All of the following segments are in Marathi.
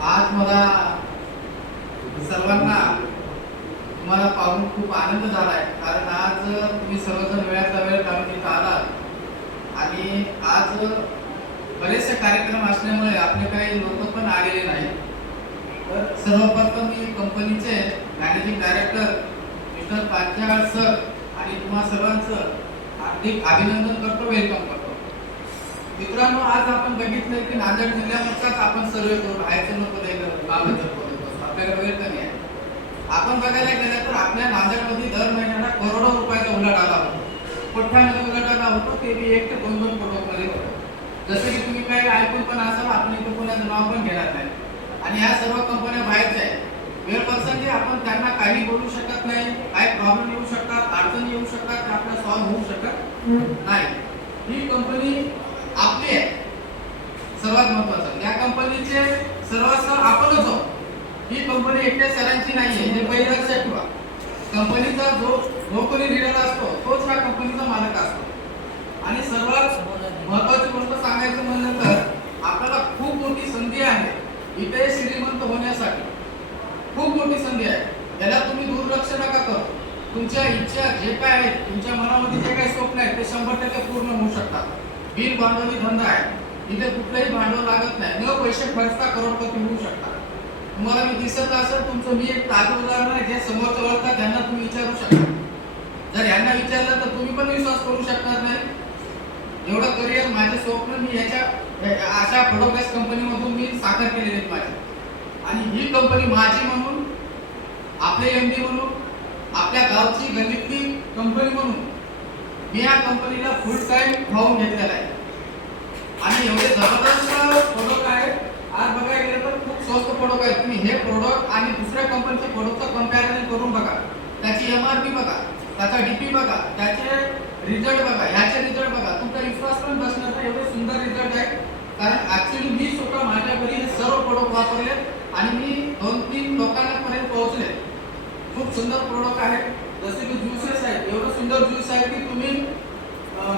आज मला सर्वांना तुम्हाला पाहून खूप आनंद झाला आहे, कारण आज तुम्ही सर्वजण वेळातला वेळ काढून इथं आलात आणि आज बरेचसे कार्यक्रम असल्यामुळे आपले काही लोक पण आलेले नाही. तर सर्वप्रथम मी कंपनीचे managing director mister Panchal sir आणि तुम्हा सर्वांचं हार्दिक अभिनंदन करतो, वेलकम करतो. मित्रांनो, आज आपण बघितलं की नांदेड जिल्ह्यामधलाच आपण सर्वे करून बाहेरचं नको आपल्याला वेळ कमी आहे. आपण बघायला गेलं तर आपल्या नांदेडमध्ये दर महिन्याला करोडो रुपयाचा उलाढाल होतो. कोट्यामध्ये उलाढाल होतो, ते बी 1 ते 2 करोडमध्ये होतो. जसं की तुम्ही काही ऐकून पण असाल, आपण इथं कोणाचं नाव पण घेणार नाही. आणि या सर्व कंपन्या बाहेरच्या आहेत. वेळ प्रसंगी आपण त्यांना काही बोलू शकत नाही, काही प्रॉब्लेम येऊ शकतात, अडचणी येऊ शकतात, ते आपल्याला सॉल्व्ह होऊ शकत नाही. ही कंपनी आपली आहे. सर्वात महत्वाचं, या कंपनीचे सर्वस्व आपणच आहोत. ही कंपनी एकट्या सरांची नाहीये, हे पहिले लक्षात ठेवा. कंपनीचा जो कोणी लीडर असतो तोच ह्या कंपनीचा मालक असतो. आणि सर्वात महत्वाची गोष्ट सांगायचं म्हणलं तर आपल्याला खूप मोठी संधी आहे इथे श्रीमंत होण्यासाठी. खूप मोठी संधी आहे, त्याला तुम्ही दुर्लक्ष नका करू. तुमच्या इच्छा जे काय आहेत, तुमच्या मनामध्ये जे काही स्वप्न आहेत, ते 100% पूर्ण होऊ शकतात. बिन भांडवली धंदा आहे, इथे कुठलंही भांडवल लागत नाही. न पैसे खर्चता करोडपती होऊ शकतात. तुम्हाला मी दिसत असेल, तुमचं मी एक ताजं उदाहरण आहे, जे समोरचं ओळखतात त्यांना तुम्ही विचारू शकता. जर यांना विचारलं तर तुम्ही पण विश्वास करू शकणार नाही. एवढं करिअर, माझे स्वप्न मी याच्या अशा प्रोडक्ट कंपनीमधून मी साकार केलेले आहेत माझे. आणि ही कंपनी माझी म्हणून, आपले एमडी म्हणून, आपल्या गावची गल्लीतली कंपनी म्हणून मी या कंपनीला फुल टाइम खाऊन घेतलेला आहे. आणि एवढे जबरदस्त प्रोडक्ट आहेत. आज बघायला गेलं तर खूप स्वस्त प्रोडक्ट आहेत. तुम्ही हे प्रोडक्ट आणि दुसऱ्या कंपनीच्या प्रोडक्टचं कंपॅरिझन करून बघा. त्याची एमआरपी बघा, त्याचा डीपी बघा, त्याचे रिझल्ट बघा, ह्याचे रिझल्ट बघा. तुमचा विश्वास पण बसणार नाही, एवढे सुंदर रिझल्ट आहे. कारण ऍक्च्युली मी स्वतः माझ्या घरी हे सर्व प्रोडक्ट वापरले आणि मी 2-3 लोकांपर्यंत पोहोचले. खूप सुंदर प्रोडक्ट आहे. जसे की ज्यूसेस आहेत, एवढं सुंदर ज्यूस आहे की तुम्ही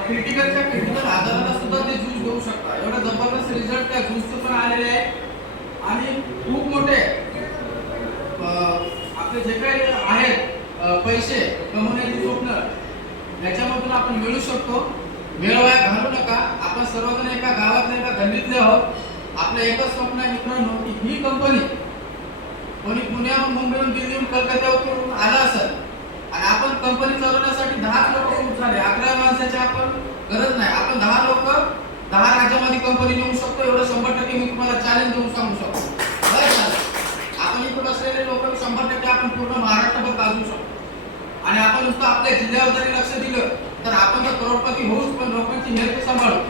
क्रिटिकल आजाराला सुद्धा ते ज्यूस देऊ शकता. एवढा जबरदस्त रिझल्ट त्या ज्यूसचे पण आलेले आहे. आणि खूप मोठे आपले जे काही आहेत पैसे कमवण्याचे स्वप्न, याच्यामधून आपण मिळू शकतो. वेळ वाया घालू नका. आपण सर्वजण एका गावातले, एका गल्लीतले आहोत. आपलं एकच स्वप्न आहे मित्रांनो, की ही कंपनी कोणी पुण्याहून, मुंबईहून, दिल्लीहून, कलकत्त्याहून आला असेल आणि आपण कंपनी चालवण्यासाठी 10 लोक खूप झाले. 11 माणसाची आपण गरज नाही. आपण 10 लोक 10 राज्यामध्ये कंपनी नेऊ शकतो. एवढं 100% मी तुम्हाला चॅलेंज देऊन सांगू शकतो. आपण इथे बसलेले लोक 100% आपण पूर्ण महाराष्ट्रभर गाजवू शकतो. आणि आपण नुसतं आपल्या जिल्ह्यावर जरी लक्ष दिलं तर आपण तर करोडपती होऊच, पण लोकांची हेल्थ सांभाळू.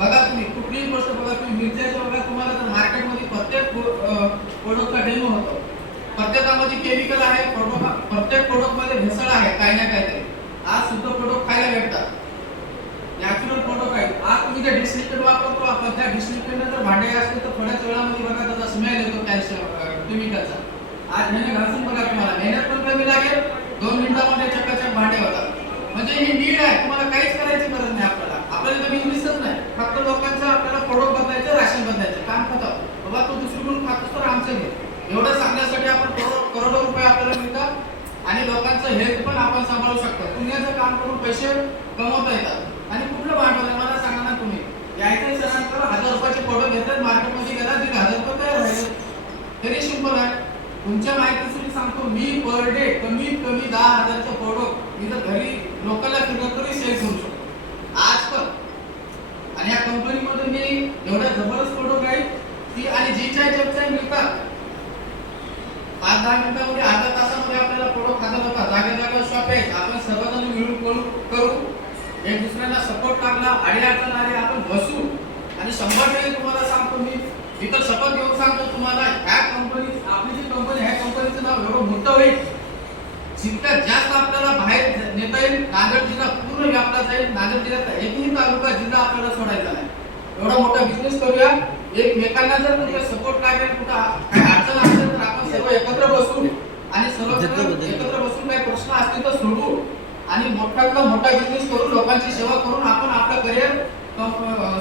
बघा, तुम्ही कुठलीही गोष्ट बघा, तुम्ही मिरच्याचं बघा, तुम्हाला तर मार्केटमध्ये प्रत्येक प्रोडक्टचा डेमो होतो. प्रत्येकामध्ये केमिकल आहे, प्रत्येक प्रोडक्टमध्ये भेसळ आहे, काही ना काहीतरी. आज शुद्ध प्रोडक्ट खायला भेटतात, नॅचरल प्रोडक्ट आहेत. आज तुम्ही जे डिस्लिक्विड वापरतो आपण, त्या डिस्लिक्विडने जर भांडे असले तर थोड्याच वेळामध्ये बघा त्याचा स्मेल येतो केमिकलचा. आज ह्याने घासून बघा, तुम्हाला मेहनत पण कमी लागेल, 2 मिनिटांमध्ये चकाचक भांडे होतात. म्हणजे ही नीड आहे, तुम्हाला काहीच करायची गरज नाही. आपल्याला तर बिझनेसच नाही, फक्त लोकांचं आपल्याला प्रोडक्ट बदलायचं, राशन बदलायचं, काम खतम. बाबा तू दुसरीकडून खातोस तर आमचं घे. एवढं सांगण्यासाठी आपण करोडो रुपये आपल्याला मिळतात आणि लोकांचं हेल्थ पण आपण सांभाळू शकतो. पुण्याचं काम करून पैसे कमवता येतात. आणि कुठलं भांडवल आहे मला सांगा ना. तुम्ही यायचं सरांकडे 1000 रुपयाचे प्रोडक्ट घेतात, मार्केटमध्ये गेला 1500 रुपये तयार व्हायचे. तरी सिंपल आहे. तुमच्या माहितीसाठी सांगतो, मी पर डे कमीत कमी 10,000चे प्रोडक्ट मी तर घरी लोकांना फिरत तरी सेल करू शकतो आज पण. आणि या कंपनीमध्ये मी एवढ्या जबरदस्त प्रोडक्ट आहे की, आणि जी चाय मिळतात 5-10 मिनिटांमध्ये, अर्ध्या तासामध्ये आपल्याला प्रोडक्ट हातात होतात. जागेवर शॉप आहे, आपण सर्वजण मिळून करू, एक दुसऱ्यांना सपोर्ट लागला, अडीअडचण आली आपण बसू. आणि 100% तुम्हाला सांगतो, मी इतर शपथ घेऊन सांगतो तुम्हाला, ह्या कंपनी, आपली जी कंपनी, ह्या कंपनीचं नाव एवढं मोठं होईल, जितक्यात जास्त आपल्याला बाहेर नेता येईल. नांदेड जिल्हा पूर्ण व्यापला जाईल. नांदेड जिल्ह्यात एकही तालुका जिल्हा आपल्याला सोडायचा नाही. एवढा मोठा बिझनेस करूया. एकमेकांना जर तुमचा सपोर्ट लागेल, कुठं काही अडचण असेल तर आपण सर्व एकत्र बसू आणि सर्व एकत्र बसून काही प्रश्न असतील तर सोडवू आणि मोठ्यातला मोठा बिझनेस करून लोकांची सेवा करून आपण आपलं करिअर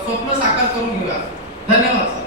स्वप्न साकार करून घेऊया. धन्यवाद.